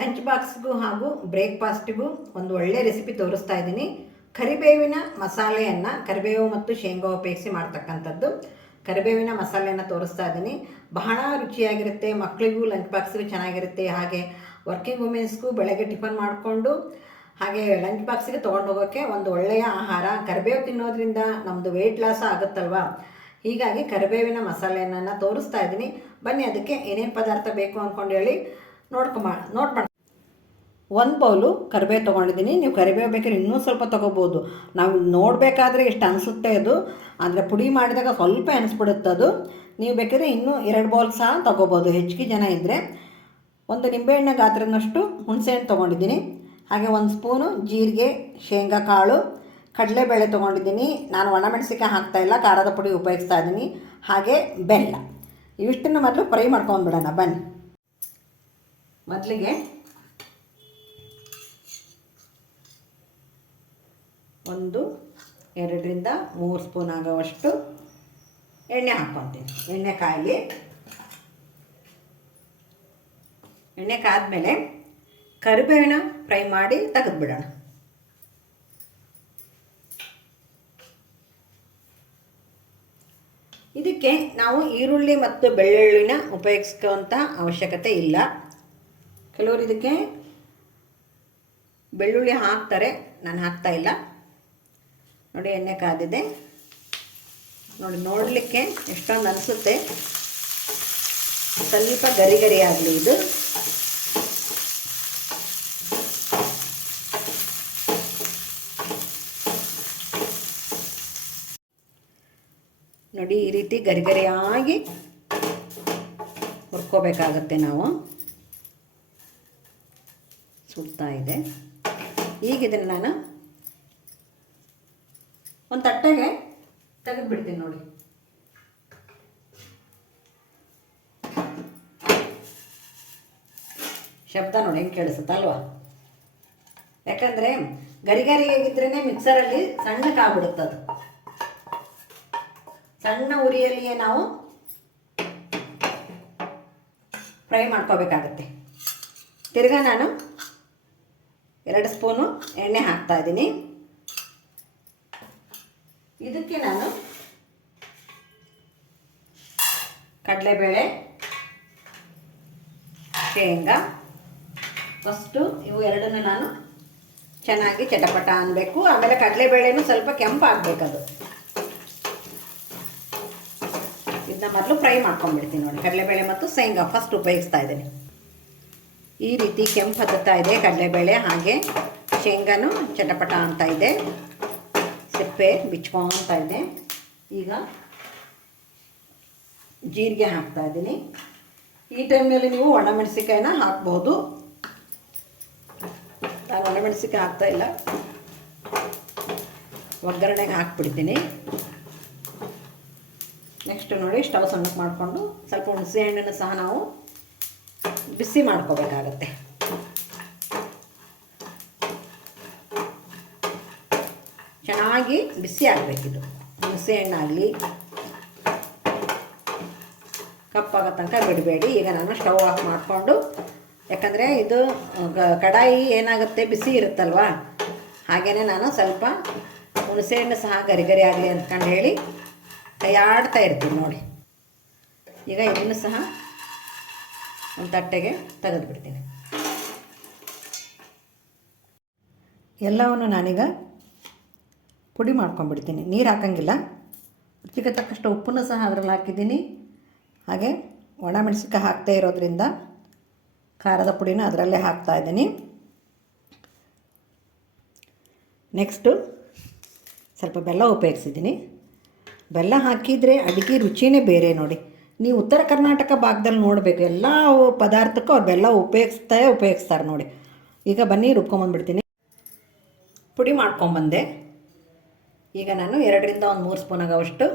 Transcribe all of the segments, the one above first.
Lunch ಬಾಕ್ಸ್ಗೂ ಹಾಗೂ ಬ್ರೇಕ್ಫಾಸ್ಟ್ಗೂ ಒಂದು ಒಳ್ಳೆ ರೆಸಿಪಿ ತೋರಿಸ್ತಾ ಇದ್ದೀನಿ. ಕರಿಬೇವಿನ ಮಸಾಲೆಯನ್ನು, ಕರಿಬೇವು ಮತ್ತು ಶೇಂಗಾ ಉಪಯೋಗಿಸಿ ಮಾಡ್ತಕ್ಕಂಥದ್ದು. ಕರಿಬೇವಿನ ಮಸಾಲೆಯನ್ನು ತೋರಿಸ್ತಾ ಇದ್ದೀನಿ. ಬಹಳ ರುಚಿಯಾಗಿರುತ್ತೆ ಮಕ್ಕಳಿಗೂ ಲಂಚ್ ಬಾಕ್ಸ್ಗೂ ಚೆನ್ನಾಗಿರುತ್ತೆ. ಹಾಗೆ ವರ್ಕಿಂಗ್ ವುಮೆನ್ಸ್ಗೂ ಬೆಳಗ್ಗೆ ಟಿಫನ್ ಮಾಡಿಕೊಂಡು, ಹಾಗೆ ಲಂಚ್ ಬಾಕ್ಸಿಗೆ ತೊಗೊಂಡು ಹೋಗೋಕ್ಕೆ ಒಂದು ಒಳ್ಳೆಯ ಆಹಾರ. ಕರಿಬೇವು ತಿನ್ನೋದ್ರಿಂದ ನಮ್ಮದು ವೆಯ್ಟ್ ಲಾಸ್ ಆಗುತ್ತಲ್ವಾ? ಹೀಗಾಗಿ ಕರಿಬೇವಿನ ಮಸಾಲೆಯನ್ನು ತೋರಿಸ್ತಾ ಇದ್ದೀನಿ. ಬನ್ನಿ, ಅದಕ್ಕೆ ಏನೇನು ಪದಾರ್ಥ ಬೇಕು ಅಂದ್ಕೊಂಡು ಹೇಳಿ ನೋಡ್ಕೊಂಬ ನೋಟ್ ಒಂದು ಬೌಲು ಕರಿಬೇವು ತೊಗೊಂಡಿದ್ದೀನಿ. ನೀವು ಕರಿಬೇವು ಬೇಕಾದ್ರೆ ಇನ್ನೂ ಸ್ವಲ್ಪ ತೊಗೋಬೋದು. ನಾವು ನೋಡಬೇಕಾದ್ರೆ ಎಷ್ಟು ಅನಿಸುತ್ತೆ ಅದು. ಅಂದರೆ ಪುಡಿ ಮಾಡಿದಾಗ ಸ್ವಲ್ಪ ಅನಿಸ್ಬಿಡುತ್ತೆ ಅದು. ನೀವು ಬೇಕಾದ್ರೆ ಇನ್ನೂ ಎರಡು ಬೌಲ್ ಸಹ ತೊಗೋಬೋದು. ಹೆಚ್ಚಿಗೆ ಜನ ಇದ್ದರೆ ಒಂದು ನಿಂಬೆಹಣ್ಣು ಗಾತ್ರನಷ್ಟು ಹುಣಸೆಹಣ್ಣು ತೊಗೊಂಡಿದ್ದೀನಿ. ಹಾಗೆ ಒಂದು ಸ್ಪೂನು ಜೀರಿಗೆ, ಶೇಂಗಾ ಕಾಳು, ಕಡಲೆಬೇಳೆ ತೊಗೊಂಡಿದ್ದೀನಿ. ನಾನು ಒಣಮೆಣಸಿಕಾಯಿ ಹಾಕ್ತಾಯಿಲ್ಲ ಖಾರದ ಪುಡಿ ಉಪಯೋಗಿಸ್ತಾ ಇದ್ದೀನಿ. ಹಾಗೆ ಬೆಲ್ಲ. ಇವಿಷ್ಟನ್ನು ಮೊದಲು ಫ್ರೈ ಮಾಡ್ಕೊಂಡ್ಬಿಡೋಣ. ಬನ್ನಿ. ಮೊದಲಿಗೆ ಒಂದು, ಎರಡರಿಂದ ಮೂರು ಸ್ಪೂನ್ ಆಗೋವಷ್ಟು ಎಣ್ಣೆ ಹಾಕ್ಕೊತೀನಿ. ಎಣ್ಣೆ ಕಾಯಲಿ. ಎಣ್ಣೆ ಕಾದ್ಮೇಲೆ ಕರಿಬೇವಿನ ಫ್ರೈ ಮಾಡಿ ತೆಗೆದುಬಿಡೋಣ. ಇದಕ್ಕೆ ನಾವು ಈರುಳ್ಳಿ ಮತ್ತು ಬೆಳ್ಳುಳ್ಳಿನ ಉಪಯೋಗಿಸ್ಕೋಂಥ ಅವಶ್ಯಕತೆ ಇಲ್ಲ. ಕೆಲವರು ಇದಕ್ಕೆ ಬೆಳ್ಳುಳ್ಳಿ ಹಾಕ್ತಾರೆ, ನಾನು ಹಾಕ್ತಾ ಇಲ್ಲ. ನೋಡಿ ಎಣ್ಣೆ ಕಾದಿದೆ. ನೋಡಿ ನೋಡಲಿಕ್ಕೆ ಎಷ್ಟೊಂದು ಅನಿಸುತ್ತೆ. ಸ್ವಲ್ಪ ಗರಿ ಗರಿ ಆಗಲಿ ಇದು. ನೋಡಿ ಈ ರೀತಿ ಗರಿ ಗರಿಯಾಗಿ ಹುರ್ಕೋಬೇಕಾಗತ್ತೆ ನಾವು. ಸುಡ್ತಾ ಇದೆ. ಈಗ ಇದನ್ನು ನಾನು ಒಂದು ತಟ್ಟೆಗೆ ತೆಗೆದುಬಿಡ್ತೀನಿ ನೋಡಿ. ಶಬ್ದ ನೋಡಿ ಹೆಂಗೆ ಕೇಳಿಸುತ್ತಲ್ವಾ ಯಾಕಂದರೆ ಗರಿಗರಿಯಾಗಿದ್ರೇ ಮಿಕ್ಸರಲ್ಲಿ ಸಣ್ಣಕ್ಕಾಗ್ಬಿಡುತ್ತೆ ಅದು. ಸಣ್ಣ ಉರಿಯಲ್ಲಿಯೇ ನಾವು ಫ್ರೈ ಮಾಡ್ಕೋಬೇಕಾಗತ್ತೆ. ತಿರ್ಗಾ ನಾನು ಎರಡು ಸ್ಪೂನು ಎಣ್ಣೆ ಹಾಕ್ತಾ ಇದ್ದೀನಿ. ಇದಕ್ಕೆ ನಾನು ಕಡಲೆಬೇಳೆ, ಶೇಂಗಾ, ಫಸ್ಟು ಇವು ಎರಡನ್ನು ನಾನು ಚೆನ್ನಾಗಿ ಚಟಪಟ ಅನ್ನಬೇಕು ಆಮೇಲೆ ಕಡಲೆಬೇಳೆನೂ ಸ್ವಲ್ಪ ಕೆಂಪಾಗಬೇಕದು ಇದನ್ನ ಮೊದಲು ಫ್ರೈ ಮಾಡ್ಕೊಂಡ್ಬಿಡ್ತೀನಿ ನೋಡಿ. ಕಡಲೆಬೇಳೆ ಮತ್ತು ಶೇಂಗಾ ಫಸ್ಟ್ ಉಪಯೋಗಿಸ್ತಾ ಇದ್ದೀನಿ. ಈ ರೀತಿ ಕೆಂಪು ಹತ್ತುತ್ತಾ ಇದೆ ಕಡಲೆಬೇಳೆ. ಹಾಗೆ ಶೇಂಗಾನು ಚಟಪಟ ಅಂತ ಇದೆ. ಸಿಪ್ಪೆ ಬಿಚ್ಕೊತಾ ಇದೆ ಈಗ ಜೀರಿಗೆ ಹಾಕ್ತಾ ಇದ್ದೀನಿ. ಈ ಟೈಮ್ನಲ್ಲಿ ನೀವು ಒಣಮೆಣಸಿಕಾಯಿನ ಹಾಕ್ಬೋದು. ನಾನು ಒಣಮೆಣಸಿಕಾಯಿ ಹಾಕ್ತಾ ಇಲ್ಲ. ಒಗ್ಗರಣೆಗೆ ಹಾಕ್ಬಿಡ್ತೀನಿ. ನೆಕ್ಸ್ಟ್ ನೋಡಿ ಸ್ಟವ್ ಸಣ್ಣಕ್ಕೆ ಮಾಡಿಕೊಂಡು ಸ್ವಲ್ಪ ಹುಣಸೆ ಹಣ್ಣನ್ನು ಸಹ ನಾವು ಬಿಸಿ ಮಾಡ್ಕೋಬೇಕಾಗತ್ತೆ. ಚೆನ್ನಾಗಿ ಬಿಸಿ ಆಗಬೇಕಿದು ಹುಣಸೆ ಹಣ್ಣಾಗಲಿ ಕಪ್ಪಾಗೋ ತನಕ ಬಿಡಬೇಡಿ. ಈಗ ನಾನು ಸ್ಟವ್ ಆಫ್ ಮಾಡಿಕೊಂಡು, ಯಾಕಂದರೆ ಇದು ಕಡಾಯಿ ಏನಾಗುತ್ತೆ, ಬಿಸಿ ಇರುತ್ತಲ್ವ? ಹಾಗೆಯೇ ನಾನು ಸ್ವಲ್ಪ ಹುಣಸೆ ಹಣ್ಣು ಸಹ ಗರಿ ಗರಿ ಆಗಲಿ ಅಂದ್ಕೊಂಡು ಹೇಳಿ ಕೈಯಾಡ್ತಾ ಇರ್ತೀನಿ ನೋಡಿ. ಈಗ ಇದನ್ನು ಸಹ ಒಂದು ತಟ್ಟೆಗೆ ತೆಗೆದುಬಿಡ್ತೀನಿ. ಎಲ್ಲವನ್ನು ನಾನೀಗ ಪುಡಿ ಮಾಡ್ಕೊಂಡ್ಬಿಡ್ತೀನಿ. ನೀರು ಹಾಕಂಗಿಲ್ಲ. ರುಚಿಗೆ ತಕ್ಕಷ್ಟು ಉಪ್ಪನ್ನು ಸಹ ಅದರಲ್ಲಿ ಹಾಕಿದ್ದೀನಿ. ಹಾಗೆ ಒಣಮೆಣಸಿನ್ಕಾಯಿ ಹಾಕ್ತಾ ಇರೋದ್ರಿಂದ ಖಾರದ ಪುಡಿನ ಅದರಲ್ಲೇ ಹಾಕ್ತಾ ಇದ್ದೀನಿ. ನೆಕ್ಸ್ಟು ಸ್ವಲ್ಪ ಬೆಲ್ಲ ಉಪಯೋಗಿಸಿದ್ದೀನಿ. ಬೆಲ್ಲ ಹಾಕಿದರೆ ಅಡುಗೆ ರುಚಿನೇ ಬೇರೆ ನೋಡಿ. ನೀವು ಉತ್ತರ ಕರ್ನಾಟಕ ಭಾಗದಲ್ಲಿ ನೋಡಬೇಕು, ಎಲ್ಲ ಪದಾರ್ಥಕ್ಕೂ ಅವ್ರು ಬೆಲ್ಲ ಉಪಯೋಗಿಸ್ತಾ ಉಪಯೋಗಿಸ್ತಾರೆ ನೋಡಿ. ಈಗ ಬನ್ನಿ ರುಬ್ಕೊಂಬಂದ್ಬಿಡ್ತೀನಿ ಪುಡಿ ಮಾಡ್ಕೊಂಬಂದೆ ಈಗ ನಾನು ಎರಡರಿಂದ ಒಂದು ಮೂರು ಸ್ಪೂನ್ ಆಗೋವಷ್ಟು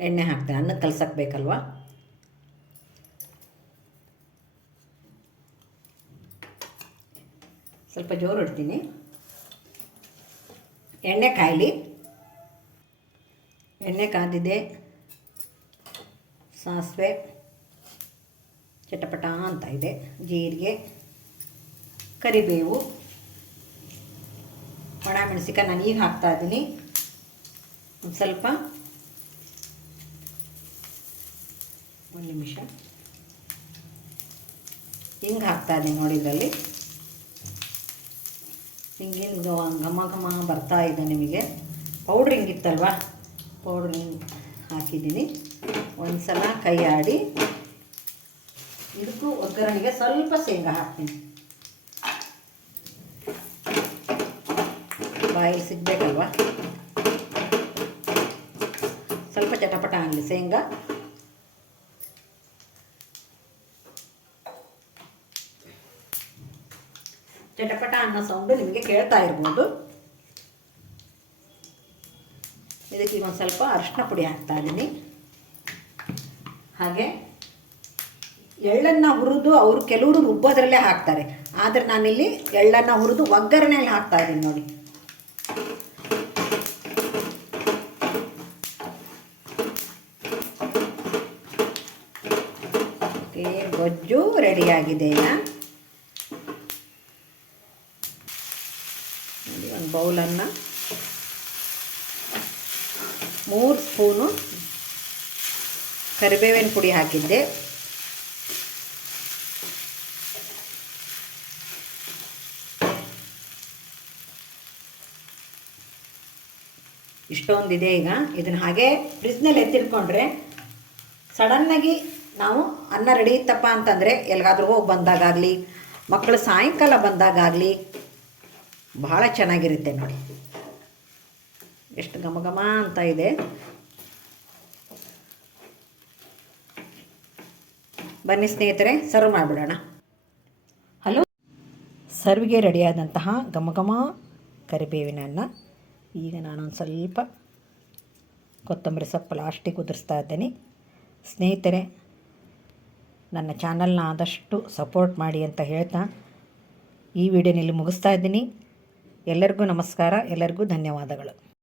ಎಣ್ಣೆ ಹಾಕ್ತೇನೆ ಅನ್ನ ಕಲ್ಸಕ್ಕೆ ಬೇಕಲ್ವಾ? ಸ್ವಲ್ಪ ಜೋರು ಇಡ್ತೀನಿ. ಎಣ್ಣೆ ಕಾಯಲಿ. ಎಣ್ಣೆ ಕಾದಿದೆ. ಸಾಸಿವೆ ಚಟಪಟ ಅಂತ ಇದೆ. ಜೀರಿಗೆ, ಕರಿಬೇವು. ಒಣ ಮೆಣಸಿಕಾಯಿ ನಾನು ಈಗ ಹಾಕ್ತಾ ಇದ್ದೀನಿ. ಒಂದು ಸ್ವಲ್ಪ. ಒಂದು ನಿಮಿಷ. ಹಿಂಗೆ ಹಾಕ್ತಾ ಇದ್ದೀನಿ ನೋಡಿ ಇದರಲ್ಲಿ. ಹಿಂಗಿನ ಘಮ ಘಮ ಬರ್ತಾ ಇದೆ ನಿಮಗೆ. ಪೌಡ್ರ್ ಹಿಂಗಿತ್ತಲ್ವ ಪೌಡ್ರ್ ಹಿಂಗೆ ಹಾಕಿದ್ದೀನಿ. ಒಂದು ಸಲ ಕೈ ಆಡಿ. ಇದಕ್ಕೂ ಒಗ್ಗರಣೆಗೆ ಸ್ವಲ್ಪ ಶೇಂಗಾ ಹಾಕ್ತೀನಿ. ಬಾಯಲ್ಲಿ ಸಿಗಬೇಕಲ್ವಾ? ಸ್ವಲ್ಪ ಚಟಪಟ ಆಗಲಿ. ಶೇಂಗಾ. ಚಟಪಟ ಅನ್ನೋ ಸೌಂಡು ನಿಮಗೆ ಕೇಳ್ತಾ ಇರ್ಬೋದು. ಇದಕ್ಕೆ ಒಂದು ಸ್ವಲ್ಪ ಅರಿಶಿನ ಪುಡಿ ಹಾಕ್ತಾ ಇದ್ದೀನಿ ಹಾಗೆ ಎಳ್ಳನ್ನು ಹುರಿದು ಅವರು ಕೆಲವರು ರುಬ್ಬೋದ್ರಲ್ಲೇ ಹಾಕ್ತಾರೆ. ಆದರೆ ನಾನಿಲ್ಲಿ ಎಳ್ಳನ್ನು ಹುರಿದು ಒಗ್ಗರಣೆಯಲ್ಲಿ ಹಾಕ್ತಾ ಇದ್ದೀನಿ ನೋಡಿ. ಗೊಜ್ಜು ರೆಡಿಯಾಗಿದೆ. ಈಗ ನೋಡಿ, ಒಂದು ಬೌಲನ್ನು ಮೂರು ಸ್ಪೂನು ಕರಿಬೇವಿನ ಪುಡಿ ಹಾಕಿದ್ದೆ. ಇಷ್ಟೊಂದಿದೆ ಈಗ. ಇದನ್ನು ಹಾಗೆ ಫ್ರಿಜ್ನಲ್ಲಿ ಎತ್ತಿಟ್ಕೊಂಡ್ರೆ ಸಡನ್ನಾಗಿ ನಾವು ಅನ್ನ ರೆಡಿ ಇತ್ತಪ್ಪ ಅಂತಂದರೆ ಎಲ್ಲಿಗಾದ್ರೂ ಹೋಗಿ ಬಂದಾಗಲಿ ಮಕ್ಕಳು ಸಾಯಂಕಾಲ ಬಂದಾಗಲಿ ಭಾಳ ಚೆನ್ನಾಗಿರುತ್ತೆ ನೋಡಿ. ಎಷ್ಟು ಘಮ ಘಮ ಅಂತ ಇದೆ. ಬನ್ನಿ ಸ್ನೇಹಿತರೆ ಸರ್ವ್ ಮಾಡಿಬಿಡೋಣ. ಹಲೋ? ಸರ್ವಿಗೆ ರೆಡಿಯಾದಂತಹ ಘಮ ಘಮ ಕರಿಬೇವಿನ ಅನ್ನ ಈಗ ನಾನೊಂದು ಸ್ವಲ್ಪ ಕೊತ್ತಂಬರಿ ಸೊಪ್ಪು ಲಾಸ್ಟಿಗೆ ಉದುರಿಸ್ತಾ ಇದ್ದೇನೆ. ಸ್ನೇಹಿತರೆ ನನ್ನ ಚಾನಲ್ನ ಆದಷ್ಟು ಸಪೋರ್ಟ್ ಮಾಡಿ ಅಂತ ಹೇಳ್ತಾ ಈ ವಿಡಿಯೋನಲ್ಲಿ ಮುಗಿಸ್ತಾ ಇದ್ದೀನಿ. ಎಲ್ಲರಿಗೂ ನಮಸ್ಕಾರ, ಎಲ್ಲರಿಗೂ ಧನ್ಯವಾದಗಳು.